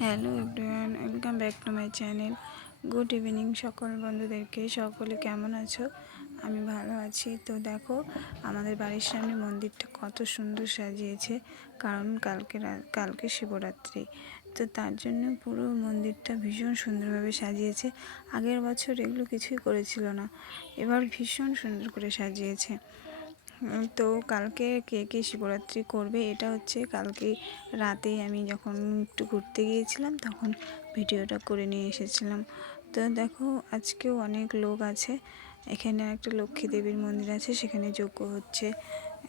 Hello everyone, welcome back to my channel. Good evening সকল বন্ধুদেরকে। সকলে কেমন আছো? আমি ভালো আছি। তো দেখো, আমাদের বাড়ির সামনে মন্দিরটা কত সুন্দর সাজিয়েছে, কারণ কালকে শিবরাত্রি। তো তার জন্য পুরো মন্দিরটা ভীষণ সুন্দরভাবে সাজিয়েছে। আগের বছর এগুলো কিছুই করেছিল না, এবার ভীষণ সুন্দর করে সাজিয়েছে। তো কালকে কে কে শিবরাত্রি করবে, এটা হচ্ছে কালকে রাতে আমি যখন একটু ঘুরতে গিয়েছিলাম তখন ভিডিওটা করে নিয়ে এসেছিলাম। তো দেখো, আজকেও অনেক লোক আছে। এখানে একটা লক্ষ্মী দেবীর মন্দির আছে, সেখানে যজ্ঞ হচ্ছে।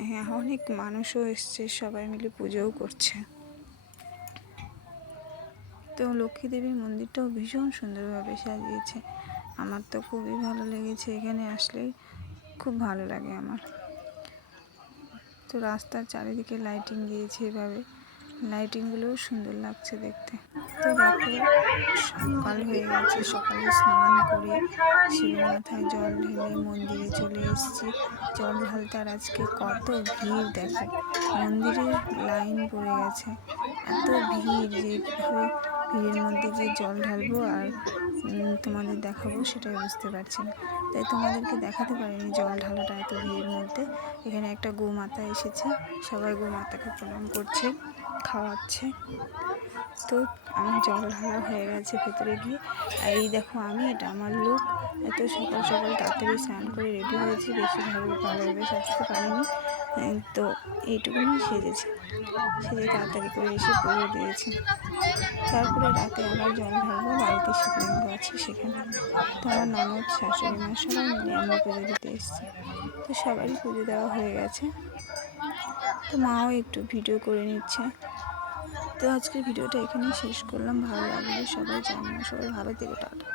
হ্যাঁ, অনেক মানুষও এসছে, সবাই মিলে পুজোও করছে। তো লক্ষ্মী দেবীর মন্দিরটাও ভীষণ সুন্দরভাবে সাজিয়েছে। আমার তো খুবই ভালো লেগেছে, এখানে আসলেই খুব ভালো লাগে আমার। তো রাস্তার চারিদিকে লাইটিং দিয়েছে, এভাবে লাইটিংগুলোও সুন্দর লাগছে দেখতে। তো দেখো, সকাল হয়ে গেছে, সকালে স্নান করে শিবের মাথায় জল ঢেলে মন্দিরে চলে এসেছি জল ঢালতে। আর আজকে কত ভিড় দেখো, মন্দিরের লাইন পড়ে গেছে। এত ভিড় যে কীভাবে ভিড়ের মধ্যে গিয়ে জল ঢালবো আর তোমাদের দেখাবো সেটাই বুঝতে পারছি না, তাই তোমাদেরকে দেখাতে পারিনি জল ঢালাটা এত ভিড়ের মধ্যে। এখানে একটা গোমাতা এসেছে, সবাই গোমাতাকে প্রণাম করছে, খাওয়াচ্ছে। তো আমার জল ঢালা হয়ে গেছে ভেতরে গিয়ে। আর এই দেখো, এটা আমার লুক। এত সকাল সকাল তাড়াতাড়ি স্নান করে রেডি হয়েছি, বেশি ভালোভাবে সাজতে পারিনি। তো এইটুকুনি সেজে তাড়াতাড়ি করে এসে পুজো দিয়েছি। তারপরে রাতে আবার জল ঢালবো, বাড়িতে শিবলিঙ্গ আছে সেখানে। তো আমার ননদ, শাশুড়ি মা সবাই মিলে আমরা পুজো দিতে এসেছি। তো সবারই পুজো দেওয়া হয়ে গেছে। তো মাও একটু ভিডিও করে নিচ্ছে। তো আজকের ভিডিওটা এখানেই শেষ করলাম। ভালো লাগলে সবাই জানিও। সবাই ভালো থেকো, টাটা।